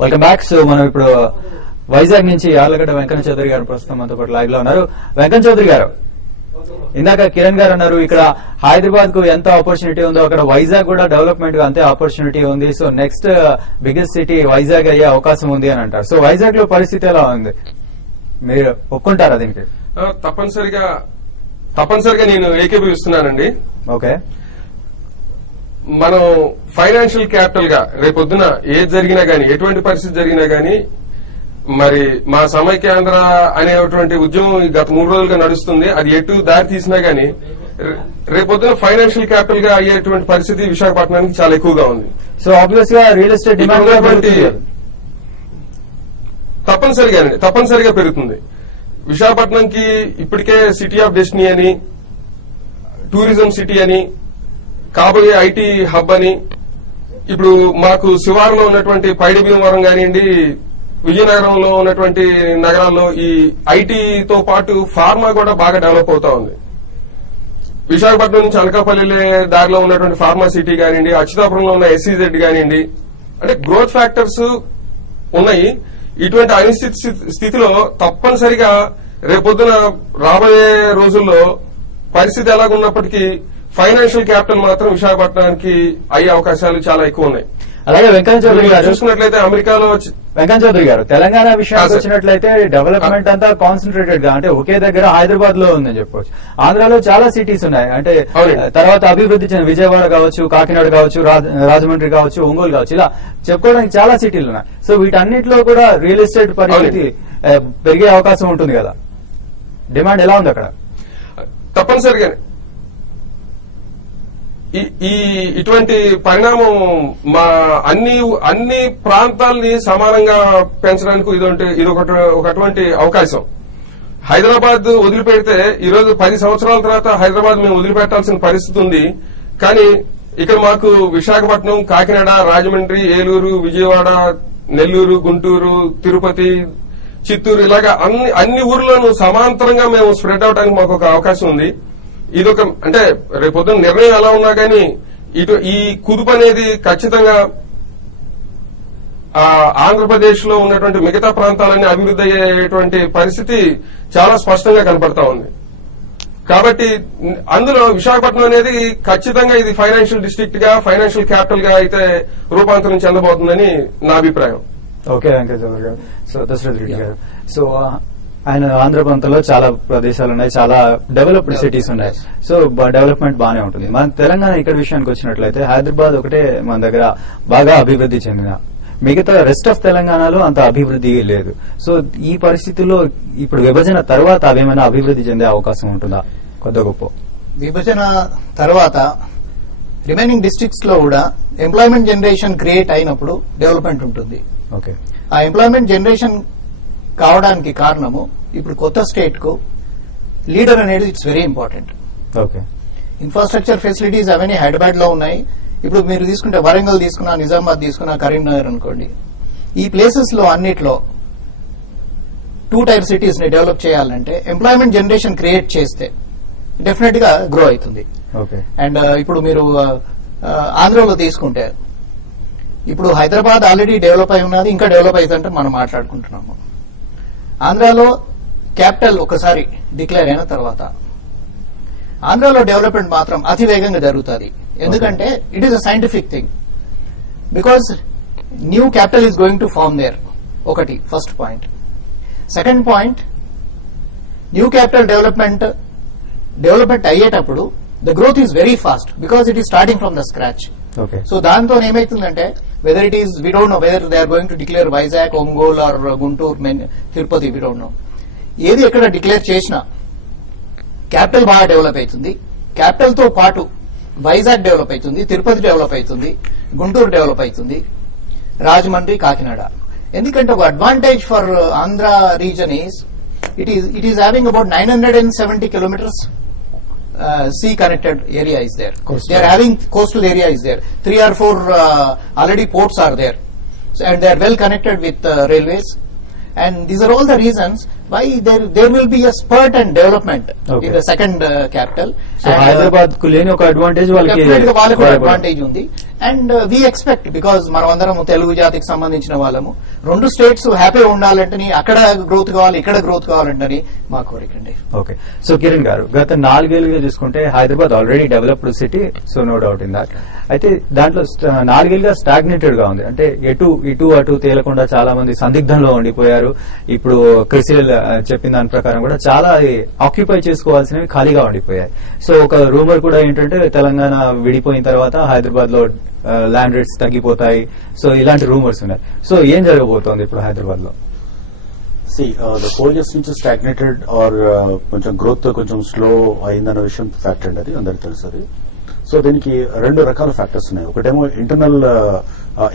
Welcome back. So మనం ఇప్పుడు వైజాగ్ నుంచి యార్లగడ్డ వెంకన్న చౌదరి గారు ప్రస్తుతం మనతో పాటు లైవ్ లో ఉన్నారు. వెంకన్న చౌదరి గారు, ఇందాక కిరణ్ గారు అన్నారు ఇక్కడ హైదరాబాద్ కు ఎంత ఆపర్చునిటీ ఉందో అక్కడ వైజాగ్ కూడా డెవలప్మెంట్ అంతే ఆపర్చునిటీ ఉంది. So next biggest city Vizag అయ్యే అవకాశం ఉంది అని అంటారు. సో వైజాగ్ లో పరిస్థితి ఎలా ఉంది, మీరు ఒప్పుకుంటారా దీనికి? తప్పనిసరిగా నేను ఏకీభవిస్తున్నానండి. ఓకే, మనం ఫైనాన్షియల్ క్యాపిటల్ గా రేపొద్దున ఏది జరిగినా గానీ, ఎటువంటి పరిస్థితి జరిగినా గానీ, మరి మా సమైక్యాంధ్ర అనేటువంటి ఉద్యమం గత 3 రోజులుగా నడుస్తుంది. అది ఎటు దారి తీసినా గానీ రేపొద్దున ఫైనాన్షియల్ క్యాపిటల్ గా అయ్యేటువంటి పరిస్థితి విశాఖపట్నానికి చాలా ఎక్కువగా ఉంది. సో ఆబ్వియస్ గా రియల్ ఎస్టేట్ డిమాండ్ తప్పనిసరిగా పెరుగుతుంది. విశాఖపట్నంకి ఇప్పటికే సిటీ ఆఫ్ డెస్టినీ అని, టూరిజం సిటీ అని, కాబోయే ఐటీ హబ్ అని, ఇప్పుడు మాకు శివారులో ఉన్నటువంటి పైడి భీమవరం కానివ్వండి, విజయనగరంలో ఉన్నటువంటి నగరాల్లో ఈ ఐటీతో పాటు ఫార్మా కూడా బాగా డెవలప్ అవుతా ఉంది. విశాఖపట్నం నుంచి అనకాపల్లి దారిలో ఉన్నటువంటి ఫార్మా సిటీ కానివ్వండి, అచ్యుతాపురంలో ఉన్న ఎస్సీజెడ్ కానివ్వండి, అంటే గ్రోత్ ఫ్యాక్టర్స్ ఉన్నాయి. ఇటువంటి అనిశ్చిత స్థితిలో తప్పనిసరిగా రేపొద్దున రాబోయే రోజుల్లో పరిస్థితి ఎలాగున్నప్పటికీ ఫైనాన్షియల్ క్యాపిటల్ మాత్రం విశాఖపట్నానికి అయ్యే అవకాశాలు చాలా ఎక్కువ ఉన్నాయి. అలాగే వెంకన్న చౌదరి గారు చూసుకున్నట్లయితే అమెరికాలో వెంకన్న చౌదరి గారు తెలంగాణ విషయానికి వచ్చినట్లయితే డెవలప్మెంట్ అంతా కాన్సన్ట్రేటెడ్ గా అంటే ఒకే దగ్గర హైదరాబాద్ లో ఉందని చెప్పవచ్చు. ఆంధ్రాలో చాలా సిటీస్ ఉన్నాయి. అంటే తర్వాత అభివృద్ధి చెందిన విజయవాడ కావచ్చు, కాకినాడ కావచ్చు, రాజమండ్రి కావచ్చు, ఒంగోలు కావచ్చు, ఇలా చెప్పుకోవడానికి చాలా సిటీలు ఉన్నాయి. సో వీటన్నిటిలో కూడా రియల్ ఎస్టేట్ పరిస్థితి పెరిగే అవకాశం ఉంటుంది కదా. డిమాండ్ ఎలా ఉంది అక్కడ? తప్పనిసరిగా ఇటువంటి పరిణామం మా అన్ని ప్రాంతాలని సమానంగా పెంచడానికి ఇది ఒకటువంటి అవకాశం. హైదరాబాద్ వదిలిపెడితే ఈరోజు 10 సంవత్సరాల తర్వాత హైదరాబాద్ మేము వదిలిపెట్టాల్సిన పరిస్థితి ఉంది. కానీ ఇక్కడ మాకు విశాఖపట్నం, కాకినాడ, రాజమండ్రి, ఏలూరు, విజయవాడ, నెల్లూరు, గుంటూరు, తిరుపతి, చిత్తూరు ఇలాగా అన్ని ఊర్లోనూ సమాంతరంగా మేము స్ప్రెడ్ అవడానికి మాకు ఒక అవకాశం ఉంది. ఇదొక అంటే రేపొద్దున నిర్ణయం ఎలా ఉన్నా కానీ ఈ కుదుపు అనేది ఖచ్చితంగా ఆంధ్రప్రదేశ్ లో ఉన్నటువంటి మిగతా ప్రాంతాలన్నీ అభివృద్ధి అయ్యేటువంటి పరిస్థితి చాలా స్పష్టంగా కనపడతా ఉంది. కాబట్టి అందులో విశాఖపట్నం అనేది ఖచ్చితంగా ఇది ఫైనాన్షియల్ డిస్ట్రిక్ట్ గా, ఫైనాన్షియల్ క్యాపిటల్ గా అయితే రూపాంతరం చెందబోతుందని నా అభిప్రాయం. ఓకే వెంకట చౌదరి గారు. సో దశరథ్ రెడ్డి గారు, సో ఆయన ఆంధ్ర ప్రాంతంలో చాలా ప్రదేశాలు ఉన్నాయి, చాలా డెవలప్డ్ సిటీస్ ఉన్నాయి. సో డెవలప్మెంట్ బాగానే ఉంటుంది. మన తెలంగాణ ఇక్కడ విషయానికి వచ్చినట్లయితే హైదరాబాద్ ఒకటే మన దగ్గర బాగా అభివృద్ధి చెందిన, మిగతా రెస్ట్ ఆఫ్ తెలంగాణలో అంత అభివృద్ధి లేదు. సో ఈ పరిస్థితుల్లో ఇప్పుడు విభజన తర్వాత అవేమైనా అభివృద్ధి చెందే అవకాశం ఉంటుందా? కొద్ది గొప్ప విభజన తర్వాత రిమైనింగ్ డిస్ట్రిక్ట్స్ లో కూడా ఎంప్లాయ్మెంట్ జనరేషన్ క్రియేట్ అయినప్పుడు డెవలప్మెంట్ ఉంటుంది. ఓకే, ఆ ఎంప్లాయ్మెంట్ జనరేషన్ కావడానికి కారణము ఇప్పుడు కొత్త స్టేట్ కు లీడర్ అనేది it's very important. Okay, infrastructure facilities అవన్నీ హైదరాబాద్ లో ఉన్నాయి. ఇప్పుడు మీరు తీసుకుంటే వరంగల్ తీసుకున్నా, నిజామాబాద్ తీసుకున్నా, కరీంనగర్ అనుకోండి, ఈ ప్లేసెస్ లో అన్నిట్లో 2 టైర్ సిటీస్ ని డెవలప్ చేయాలంటే ఎంప్లాయ్మెంట్ జనరేషన్ క్రియేట్ చేస్తే డెఫినెట్ గా గ్రో అవుతుంది. అండ్ ఇప్పుడు మీరు ఆంధ్రలో తీసుకుంటే ఇప్పుడు హైదరాబాద్ ఆల్రెడీ డెవలప్ అయి ఉన్నది, ఇంకా డెవలప్ అవుతుందంటే మనం మాట్లాడుకుంటున్నాము. ఆంధ్రాలో క్యాపిటల్ ఒకసారి డిక్లేర్ అయిన తర్వాత ఆంధ్రాలో డెవలప్మెంట్ మాత్రం అతి వేగంగా జరుగుతుంది. ఎందుకంటే it is a scientific thing, because new capital is going to form there. ఒకటి first point. Second point, new capital development అయ్యేటప్పుడు the growth is very fast because it is starting from the scratch. So దాంతో ఏమైతుందంటే whether it is we don't know whether they are going to declare Vizag, Ongole or Guntur, Tirupati, we don't know. ఏది ఎక్కడ declare చేసినా capital బాగా develop అవుతుంది. Capital తో పాటు Vizag develop అవుతుంది, తిరుపతి డెవలప్ అవుతుంది, గుంటూరు డెవలప్ అవుతుంది, రాజమండ్రి, కాకినాడ. ఎందుకంటే ఒక advantage for Andhra reason is it is having about 970 kilometers sea connected area is there. They are having coastal area is there. 3 or 4 already ports are there, and they are well connected with railways. And these are all the reasons why there will be a spurt and development in the second capital. So Hyderabad కు లేని ఒక advantage వాళ్ళకి advantage ఉంది. And we expect, because మనం అందరం తెలుగు జాతికి సంబంధించిన వాళ్ళము, రెండు స్టేట్స్ హ్యాపీగా ఉండాలంటని, అక్కడ గ్రోత్ కావాలి ఇక్కడ గ్రోత్ కావాలంటని మా కోరికండి. ఓకే, సో కిరణ్ గారు, గత 4 ఏళ్లుగా చూసుకుంటే Hyderabad already developed city, so no doubt in that. అయితే దాంట్లో 4 ఏళ్లుగా స్టాగ్నేటెడ్ గా ఉంది. అంటే ఇటు అటు తేలకుండా చాలా మంది సందిగ్ధంలో ఉండిపోయారు. ఇప్పుడు క్రిసిల్ చెప్పిన దాని ప్రకారం కూడా చాలా ఆక్యుపై చేసుకోవాల్సినవి ఖాళీగా ఉండిపోయాయి. సో ఒక రూమర్ కూడా ఏంటంటే తెలంగాణ విడిపోయిన తర్వాత హైదరాబాద్ లో ల్యాండ్ రేట్స్ తగ్గిపోతాయి. సో ఇలాంటి రూమర్స్ ఉన్నాయి. సో ఏం జరగబోతోంది ఇప్పుడు హైదరాబాద్ లో? the 4 years నుంచి స్టాగ్నేటెడ్ ఆర్ కొంచెం గ్రోత్ కొంచెం స్లో అయిందన్న విషయం ఫ్యాక్ట్ అండి, అది అందరికి తెలుసు. సో దీనికి 2 రకాల ఫ్యాక్టర్స్ ఉన్నాయి. ఒకటేమో ఇంటర్నల్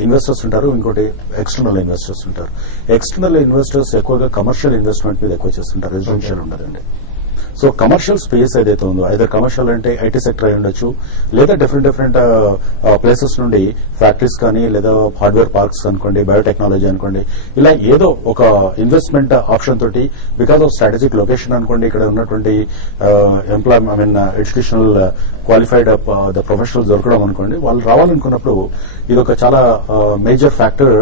ఇన్వెస్టర్స్ ఉంటారు, ఇంకోటి ఎక్స్టర్నల్ ఇన్వెస్టర్స్ ఉంటారు. ఎక్స్టర్నల్ ఇన్వెస్టర్స్ ఎక్కువగా కమర్షియల్ ఇన్వెస్ట్మెంట్ మీద ఎక్కువ చేస్తుంటారు, రెసిడెన్షియల్ ఉండదండి. సో కమర్షియల్ స్పేస్ ఏదైతే ఉందో, ఐదర్ కమర్షియల్ అంటే ఐటీ సెక్టర్ అయి ఉండొచ్చు, లేదా డిఫరెంట్ ప్లేసెస్ నుండి ఫ్యాక్టరీస్ కానీ, లేదా హార్డ్వేర్ పార్క్స్ అనుకోండి, బయోటెక్నాలజీ అనుకోండి, ఇలా ఏదో ఒక ఇన్వెస్ట్మెంట్ ఆప్షన్ తోటి బికాస్ ఆఫ్ స్ట్రాటజిక్ లొకేషన్ అనుకోండి, ఇక్కడ ఉన్నటువంటి ఎడ్యుకేషనల్ క్వాలిఫైడ్ ద ప్రొఫెషనల్స్ దొరకడం అనుకోండి, వాళ్ళు రావాలనుకున్నప్పుడు ఇది ఒక చాలా మేజర్ ఫ్యాక్టర్.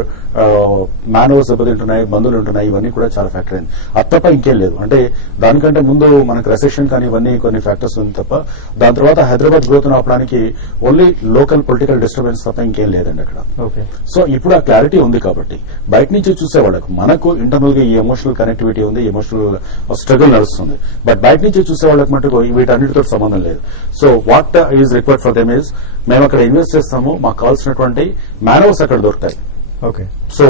మ్యాన్ అవర్స్ దెబ్బతింటున్నాయి, బంధువులు ఉంటున్నాయి, ఇవన్నీ కూడా చాలా ఫ్యాక్టర్ అయింది. అది తప్ప ఇంకేం లేదు. అంటే దానికంటే ముందు మనకు రెసెషన్ కానీ ఇవన్నీ కొన్ని ఫ్యాక్టర్స్ ఉంది తప్ప, దాని తర్వాత హైదరాబాద్ గ్రోత్ ఆపడానికి ఓన్లీ లోకల్ పొలిటికల్ డిస్టర్బెన్స్ తప్ప ఇంకేం లేదండి అక్కడ. సో ఇప్పుడు ఆ క్లారిటీ ఉంది కాబట్టి బయట నుంచి చూసే వాళ్ళకు, మనకు ఇంటర్నల్ గా ఈ ఎమోషనల్ కనెక్టివిటీ ఉంది, ఎమోషనల్ స్ట్రగుల్ నడుస్తుంది. బట్ బయట నుంచి చూసే వాళ్ళకి మటుకు వీటన్నిటితో సంబంధం లేదు. So what is required for them is, మేము అక్కడ ఇన్వెస్ట్ చేస్తాము, మాకు కావాల్సినటువంటి మ్యానవర్స్ అక్కడ దొరుకుతాయి. ఓకే, సో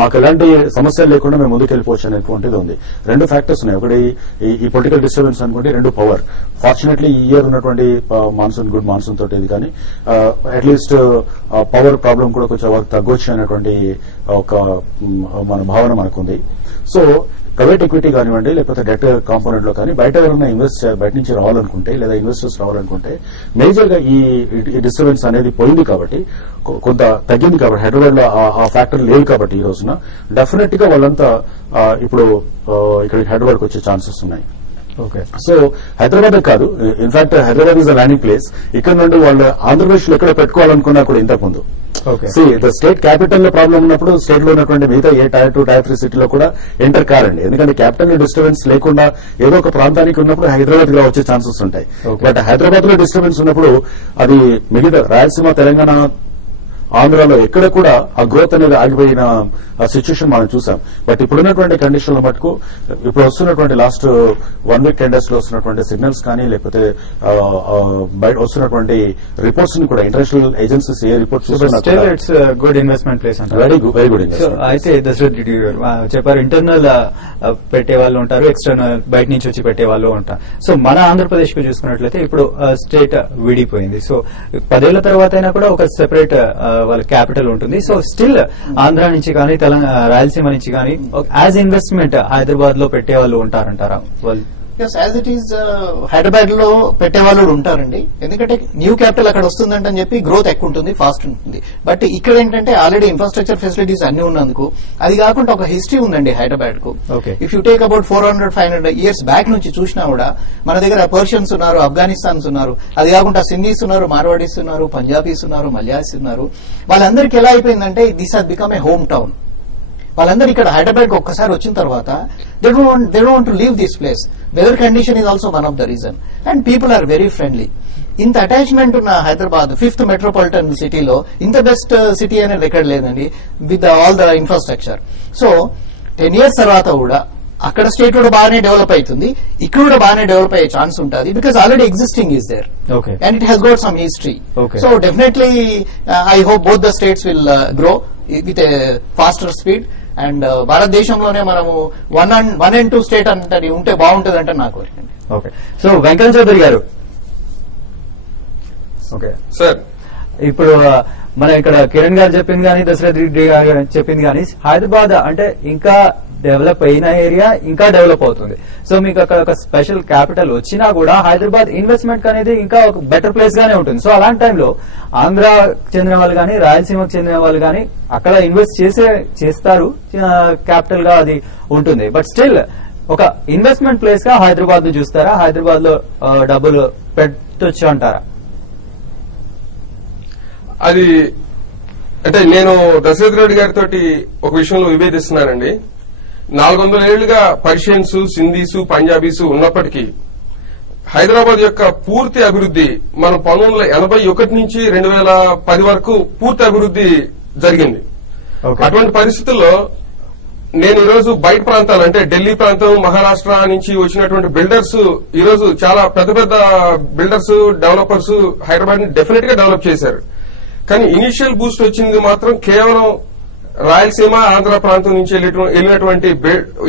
మాకు ఎలాంటి సమస్యలు లేకుండా మేము ముందుకు వెళ్ళిపోవచ్చు అనేటువంటిది ఉంది. 2 ఫ్యాక్టర్స్ ఉన్నాయి. ఒకటి ఈ పొలిటికల్ డిస్టర్బెన్స్ అనుకోండి, 2 పవర్. ఫార్చునేట్లీ ఈ ఇయర్ ఉన్నటువంటి మాన్సూన్ గుడ్ మాన్సూన్ తోటి ఇది కానీ అట్లీస్ట్ పవర్ ప్రాబ్లం కూడా కొంచెం తగ్గొచ్చు అనేటువంటి ఒక మన భావన మనకుంది. సో ప్రైవేట్ ఈక్విటీ కానివ్వండి, లేకపోతే డెట్ కాంపోనెంట్ లో కానీ బయట ఎవరైనా బయట నుంచి రావాలనుకుంటే, లేదా ఇన్వెస్టర్స్ రావాలనుకుంటే, మేజర్ గా ఈ డిస్టర్బెన్స్ అనేది పోయింది కాబట్టి, కొంత తగ్గింది కాబట్టి, హైదరాబాద్ లో ఆ ఫ్యాక్టర్ లేదు కాబట్టి ఈ రోజున డెఫినెట్ గా వాళ్ళంతా ఇప్పుడు ఇక్కడ హైదరాబాద్ కు వచ్చే ఛాన్సెస్ ఉన్నాయి. ఓకే, సో హైదరాబాద్ కాదు, in fact Hyderabad is a landing place. ఇక్కడ నుండి వాళ్ళు ఆంధ్రప్రదేశ్ లో ఎక్కడ పెట్టుకోవాలనుకున్నా కూడా ఇంతకు ముందు ద స్టేట్ క్యాపిటల్ లో ప్రాబ్లం ఉన్నప్పుడు స్టేట్ లో ఉన్నటువంటి మిగతా ఏ టైర్ 2, టైర్ 3 సిటీలో కూడా ఎంటర్ కారండి. ఎందుకంటే క్యాపిటల్ డిస్టర్బెన్స్ లేకుండా ఏదో ఒక ప్రాంతానికి ఉన్నప్పుడు హైదరాబాద్ లో వచ్చే ఛాన్సెస్ ఉంటాయి. బట్ హైదరాబాద్ లో డిస్టర్బెన్స్ ఉన్నప్పుడు అది మిగతా రాయలసీమ, తెలంగాణ, ఆంధ్రాలో ఎక్కడ కూడా ఆ గ్రోత్ అనేది ఆగిపోయిన సిచ్యువేషన్ మనం చూసాం. బట్ ఇప్పుడున్నటువంటి కండిషన్ లో మటుకు ఇప్పుడు వస్తున్నటువంటి లాస్ట్ 1 వీక్ 10 డేస్ లో వస్తున్నటువంటి సిగ్నల్స్ కానీ, లేకపోతే బయట వస్తున్నటువంటి రిపోర్ట్స్ ని కూడా ఇంటర్నేషనల్ ఏజెన్సీస్ ఏ రిపోర్ట్స్ గుడ్ ఇన్వెస్ట్మెంట్ ప్లేస్ అంటారు. Very good investment. అయితే దశరథ్ రెడ్డి గారు చెప్పారు, ఇంటర్నల్ పెట్టే వాళ్ళు ఉంటారు, ఎక్స్టర్నల్ బయట నుంచి వచ్చి పెట్టే వాళ్ళు ఉంటారు. సో మన ఆంధ్రప్రదేశ్ కు చూసుకున్నట్లయితే ఇప్పుడు స్టేట్ విడిపోయింది. సో 10 ఏళ్ల తర్వాత అయినా కూడా ఒక సెపరేట్ వాళ్ళ క్యాపిటల్ ఉంటుంది. సో స్టిల్ ఆంధ్ర నుంచి కానీ, రాయలసీమ నుంచి కానీ యాజ్ ఇన్వెస్ట్మెంట్ హైదరాబాద్ లో పెట్టే వాళ్ళు ఉంటారంటారా? వాళ్ళు యాజ్ ఇట్ ఈస్ హైదరాబాద్ లో పెట్టే వాళ్ళు ఉంటారండి. ఎందుకంటే న్యూ క్యాపిటల్ అక్కడ వస్తుందంటని చెప్పి గ్రోత్ ఎక్కువ ఉంటుంది, ఫాస్ట్ ఉంటుంది. బట్ ఇక్కడ ఏంటంటే ఆల్రెడీ ఇన్ఫ్రాస్ట్రక్చర్ ఫెసిలిటీస్ అన్ని ఉన్నందుకు, అది కాకుండా ఒక హిస్టరీ ఉందండి హైదరాబాద్ కు. If you take about 400-500 years back నుంచి చూసినా కూడా మన దగ్గర పర్షియన్స్ ఉన్నారు, ఆఫ్ఘనిస్తాన్స్ ఉన్నారు, అది కాకుండా సింధీస్ ఉన్నారు, మార్వాడీస్ ఉన్నారు, పంజాబీస్ ఉన్నారు, మలయాళీస్ ఉన్నారు. వాళ్ళందరికీ ఎలా అయిపోయిందంటే this has become a home town. వాళ్ళందరూ ఇక్కడ హైదరాబాద్ ఒక్కసారి వచ్చిన తర్వాత they don't want to leave this place. Weather condition is also one of the reason. And people are very friendly. ఇంత అటాచ్మెంట్ ఉన్న హైదరాబాద్ 5th మెట్రోపాలిటన్ సిటీలో ఇంత బెస్ట్ సిటీ అనేది ఎక్కడ లేదండి, with all the infrastructure. So 10 years తర్వాత కూడా అక్కడ స్టేట్ కూడా బాగానే డెవలప్ అవుతుంది, ఇక్కడ కూడా బాగానే డెవలప్ అయ్యే ఛాన్స్ ఉంటుంది. Because already existing is there and it has got some history. So definitely I hope both the states will grow with a faster speed. And భారతదేశంలోనే మనము 1 and 2 స్టేట్ అంటే ఉంటే బాగుంటుంది అంటే నా కోరిక. ఓకే, సో వెంకన్న చౌదరి గారు, ఓకే సార్, ఇప్పుడు మన ఇక్కడ కిరణ్ గారు చెప్పింది కానీ, దశరథ్ రెడ్డి గారు చెప్పింది కానీ, హైదరాబాద్ అంటే ఇంకా డెవలప్ అయిన ఏరియా, ఇంకా డెవలప్ అవుతుంది. సో మీకు అక్కడ ఒక స్పెషల్ క్యాపిటల్ వచ్చినా కూడా హైదరాబాద్ ఇన్వెస్ట్మెంట్ అనేది ఇంకా ఒక బెటర్ ప్లేస్ గానే ఉంటుంది. సో అలాంటి టైంలో ఆంధ్ర చెందిన వాళ్ళు కానీ, రాయలసీమకు చెందిన వాళ్ళు కానీ అక్కడ ఇన్వెస్ట్ చేస్తారు, క్యాపిటల్ గా అది ఉంటుంది. బట్ స్టిల్ ఒక ఇన్వెస్ట్మెంట్ ప్లేస్ గా హైదరాబాద్ ను చూస్తారా? హైదరాబాద్ లో డబ్బులు పెట్టొచ్చు అంటారా? అది అంటే నేను దశరథ్ రెడ్డి గారితో ఒక విషయంలో విభేదిస్తున్నానండి. 400 ఏళ్లుగా పర్షియన్స్, సింధీసు, పంజాబీసు ఉన్నప్పటికీ హైదరాబాద్ యొక్క పూర్తి అభివృద్ది మనం 1981 నుంచి 2010 వరకు పూర్తి అభివృద్ది జరిగింది. అటువంటి పరిస్థితుల్లో నేను ఈరోజు బయట ప్రాంతాలు అంటే ఢిల్లీ ప్రాంతం, మహారాష్ట్ర నుంచి వచ్చినటువంటి బిల్డర్స్ ఈరోజు చాలా పెద్ద పెద్ద బిల్డర్స్, డెవలపర్స్ హైదరాబాద్ ని డెఫినెట్ గా డెవలప్ చేశారు. కానీ ఇనిషియల్ బూస్ట్ వచ్చింది మాత్రం కేవలం రాయలసీమ, ఆంధ్ర ప్రాంతం నుంచి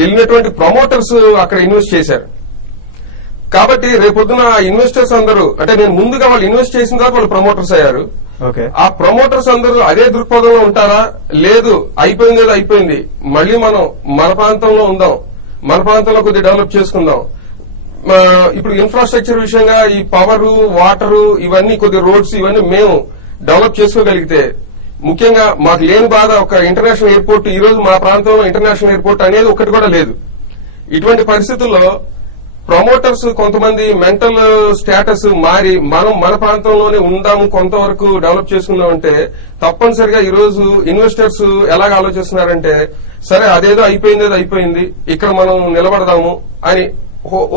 వెళ్ళినటువంటి ప్రమోటర్స్ అక్కడ ఇన్వెస్ట్ చేశారు. కాబట్టి రేపొద్దున ఇన్వెస్టర్స్ అందరూ అంటే నేను ముందుగా వాళ్ళు ఇన్వెస్ట్ చేసిన తర్వాత వాళ్ళు ప్రమోటర్స్ అయ్యారు. ఆ ప్రమోటర్స్ అందరూ అదే దృక్పథంలో ఉంటారా? లేదు, అయిపోయింది, మళ్ళీ మనం మన ప్రాంతంలో ఉందాం, మన ప్రాంతంలో కొద్దిగా డెవలప్ చేసుకుందాం. ఇప్పుడు ఇన్ఫ్రాస్ట్రక్చర్ విషయంగా ఈ పవర్, వాటర్ ఇవన్నీ కొద్దిగా రోడ్స్ ఇవన్నీ మేము డెవలప్ చేసుకోగలిగితే, ముఖ్యంగా మాకు లేని బాధ ఒక ఇంటర్నేషనల్ ఎయిర్పోర్ట్. ఈ రోజు మా ప్రాంతంలో ఇంటర్నేషనల్ ఎయిర్పోర్ట్ అనేది ఒకటి కూడా లేదు. ఇటువంటి పరిస్థితుల్లో ప్రమోటర్స్ కొంతమంది మెంటల్ స్టేటస్ మారి మనం మన ప్రాంతంలోనే ఉందాము, కొంతవరకు డెవలప్ చేసుకుందాం అంటే తప్పనిసరిగా ఈ రోజు ఇన్వెస్టర్స్ ఎలాగ ఆలోచిస్తున్నారంటే, సరే అదేదో అయిపోయింది, ఇక్కడ మనం నిలబడదాము అని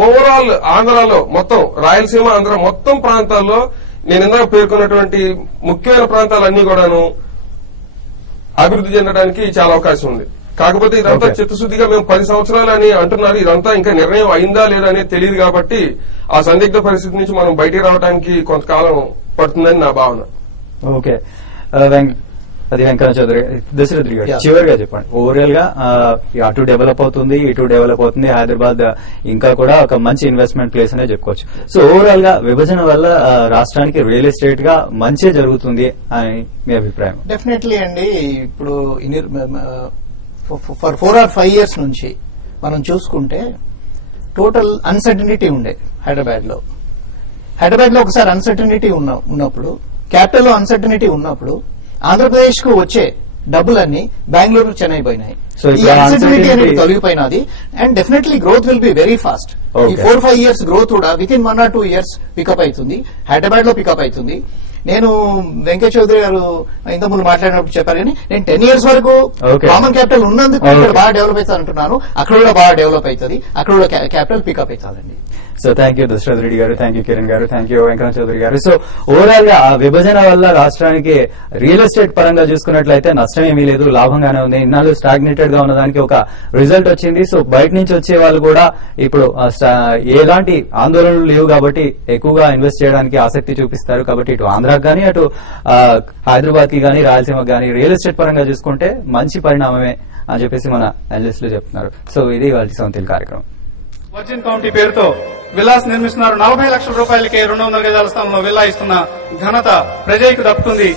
ఓవరాల్ ఆంధ్రాలో మొత్తం రాయలసీమ, ఆంధ్ర మొత్తం ప్రాంతాల్లో నేను ఇందాక పేర్కొన్నటువంటి ముఖ్యమైన ప్రాంతాలన్నీ కూడాను అభివృద్ధి చెందడానికి చాలా అవకాశం ఉంది. కాకపోతే ఇదంతా చిత్తశుద్దిగా మేము 10 సంవత్సరాలు అని అంటున్నారు. ఇదంతా ఇంకా నిర్ణయం అయిందా లేదా అనేది తెలియదు. కాబట్టి ఆ సందిగ్ధ పరిస్థితి నుంచి మనం బయటికి రావడానికి కొంతకాలం పడుతుందని నా భావన. ఓకే, అది వెంకన్న చౌదరి. దశరథ్ గారు చివరిగా చెప్పండి. ఓవరాల్ గా అటు డెవలప్ అవుతుంది, ఇటు డెవలప్ అవుతుంది. హైదరాబాద్ ఇంకా కూడా ఒక మంచి ఇన్వెస్ట్మెంట్ ప్లేస్ అనే చెప్పుకోవచ్చు. సో ఓవరాల్ గా విభజన వల్ల రాష్ట్రానికి రియల్ ఎస్టేట్ గా మంచి జరుగుతుంది అని మీ అభిప్రాయం? డెఫినెట్లీ అండి. ఇప్పుడు ఫర్ 4 or 5 years నుంచి మనం చూసుకుంటే టోటల్ అన్సర్టనిటీ ఉండే హైదరాబాద్ లో ఒకసారి అన్సర్టనిటీ ఉన్నప్పుడు, క్యాపిటల్ లో అన్సర్టనిటీ ఉన్నప్పుడు ఆంధ్రప్రదేశ్ కు వచ్చే డబ్బులన్నీ బెంగళూరు, చెన్నై పోయినాయి. ఈ అన్సర్టనిటీ అనేది తొలగిపోయినది. And definitely growth will be very fast. ఈ 4-5 years గ్రోత్ కూడా within 1 or 2 years pick up అవుతుంది. హైదరాబాద్ లో పికప్ అవుతుంది. నేను వెంకయ్య చౌదరి గారు ఇంతకుముందు మాట్లాడినప్పుడు చెప్పారు, కానీ నేను 10 years వరకు కామన్ క్యాపిటల్ ఉన్నందుకు ఇక్కడ బాగా డెవలప్ అవుతుంది అంటున్నాను. అక్కడ కూడా బాగా డెవలప్ అవుతుంది, అక్కడ కూడా క్యాపిటల్ పికప్ అవుతుందండి. So thank you Dashrath Reddy గారు, థ్యాంక్ యూ కిరణ్ గారు, థ్యాంక్ యూ వెంకన్న చౌదరి గారు. సో ఓవరాల్ గా ఆ విభజన వల్ల రాష్ట్రానికి రియల్ ఎస్టేట్ పరంగా చూసుకున్నట్లయితే నష్టం ఏమీ లేదు, లాభంగానే ఉంది. ఇన్నాళ్ళు స్టాగ్నేటెడ్ గా ఉన్నదానికి ఒక రిజల్ట్ వచ్చింది. సో బయట నుంచి వచ్చే వాళ్ళు కూడా ఇప్పుడు ఎలాంటి ఆందోళనలు లేవు కాబట్టి ఎక్కువగా ఇన్వెస్ట్ చేయడానికి ఆసక్తి చూపిస్తారు. కాబట్టి ఇటు ఆంధ్రాకి గానీ, అటు హైదరాబాద్ కి గానీ, రాయలసీమకి గానీ రియల్ ఎస్టేట్ పరంగా చూసుకుంటే మంచి పరిణామమే అని చెప్పేసి మన అనలిస్టులు చెప్తున్నారు. సో ఇది వాళ్ళ సొంత కార్యక్రమం. వర్జిన్ కౌంటీ పేరుతో విల్లాస్ నిర్మిస్తున్నారు. 40 లక్షల రూపాయలకే 200 గజాల స్థలంలో విల్లా ఇస్తున్న ఘనత ప్రజలకు దక్కుతుంది.